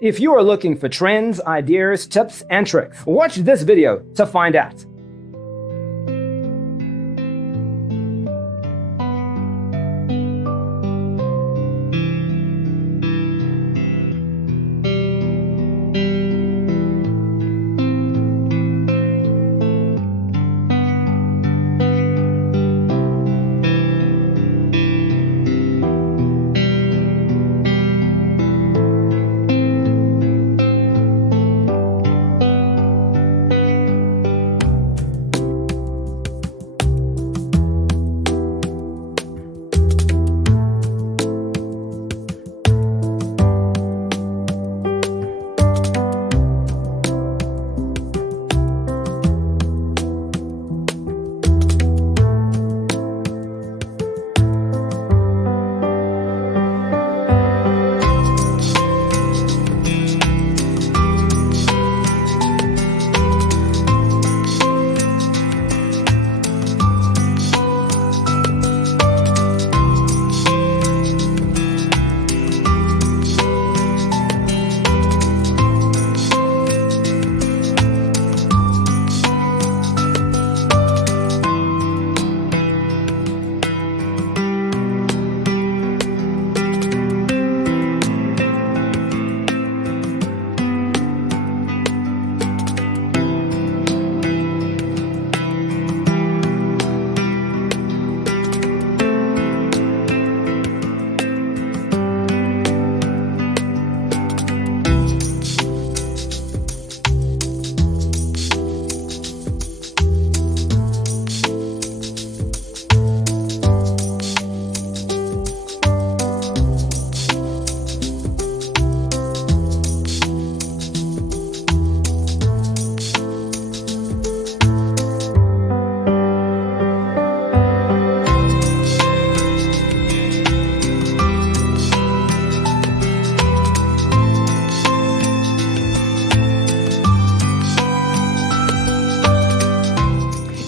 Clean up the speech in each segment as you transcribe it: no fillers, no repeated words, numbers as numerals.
If you are looking for trends, ideas, tips, and tricks, watch this video to find out.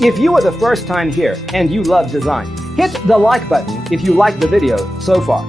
If you are the first time here and you love design, hit the like button if you like the video so far.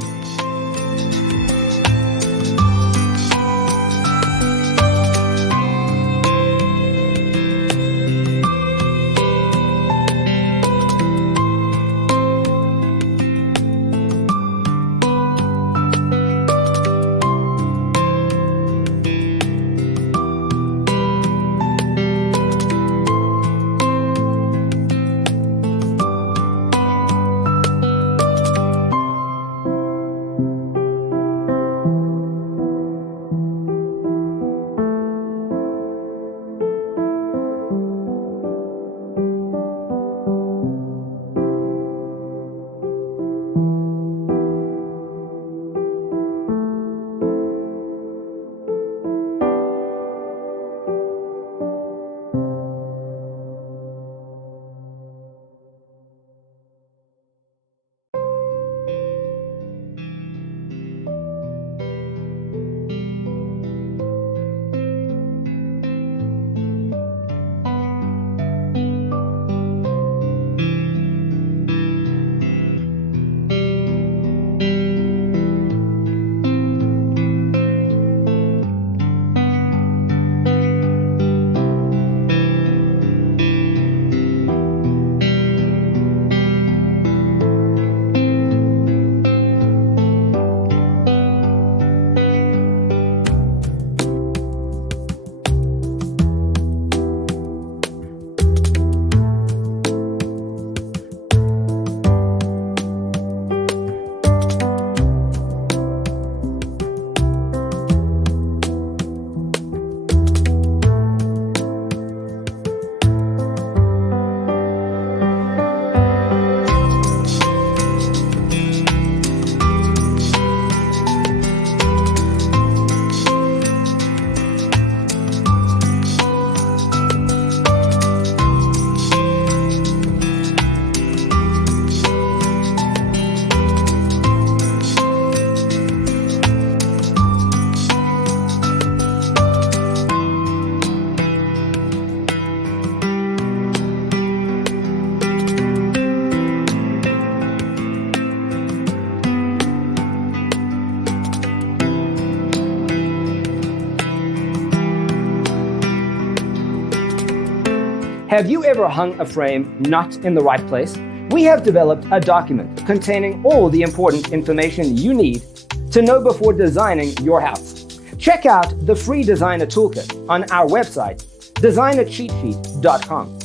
Have you ever hung a frame not in the right place? We have developed a document containing all the important information you need to know before designing your house. Check out the free designer toolkit on our website, designercheatsheet.com.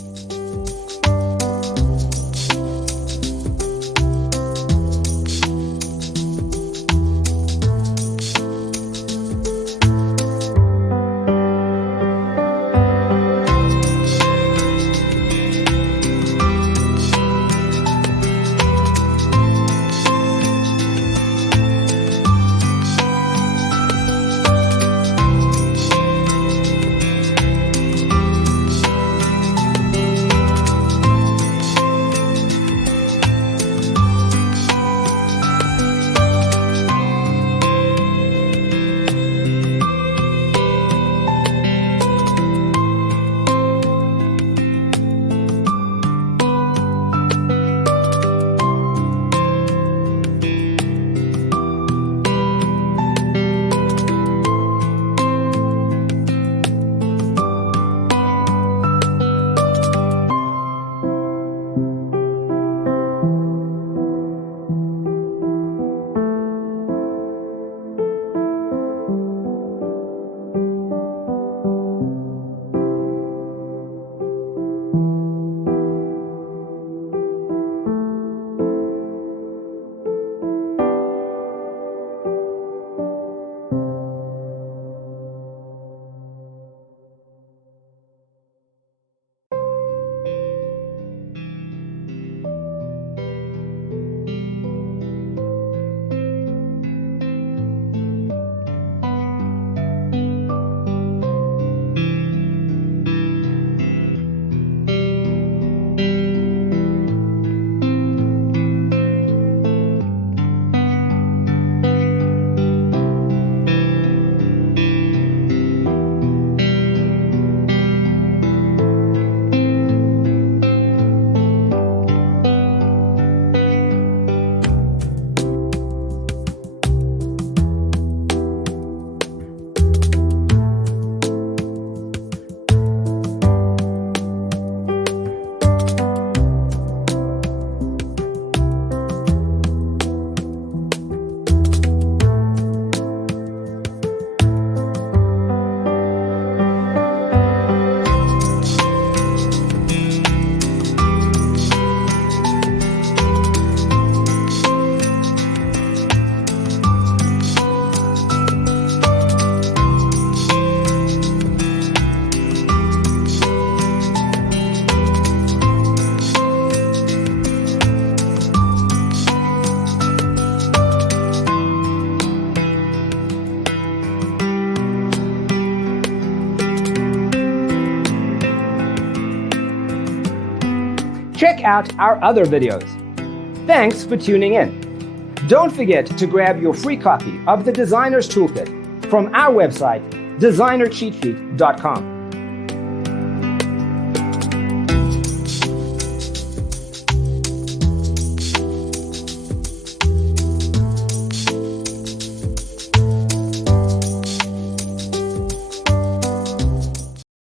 Check out our other videos. Thanks for tuning in. Don't forget to grab your free copy of the Designer's Toolkit from our website, designercheatsheet.com.